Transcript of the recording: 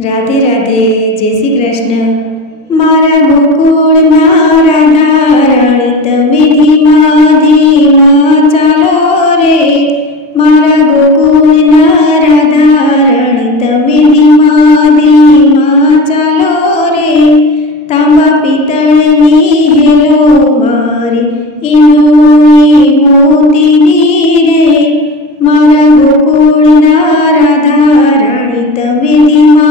राधे राधे जय श्री कृष्ण। मारा गोकुळना राधा राणी तमे धीमा धीमा चालो रे। मारा गोकुळना राधा राणी तमे धीमा धीमा चालो रे। तांबा पितळनी हेलो मारी इनोई मोतीनी रे। मारा गोकुळना राधा राणी तमे धीमा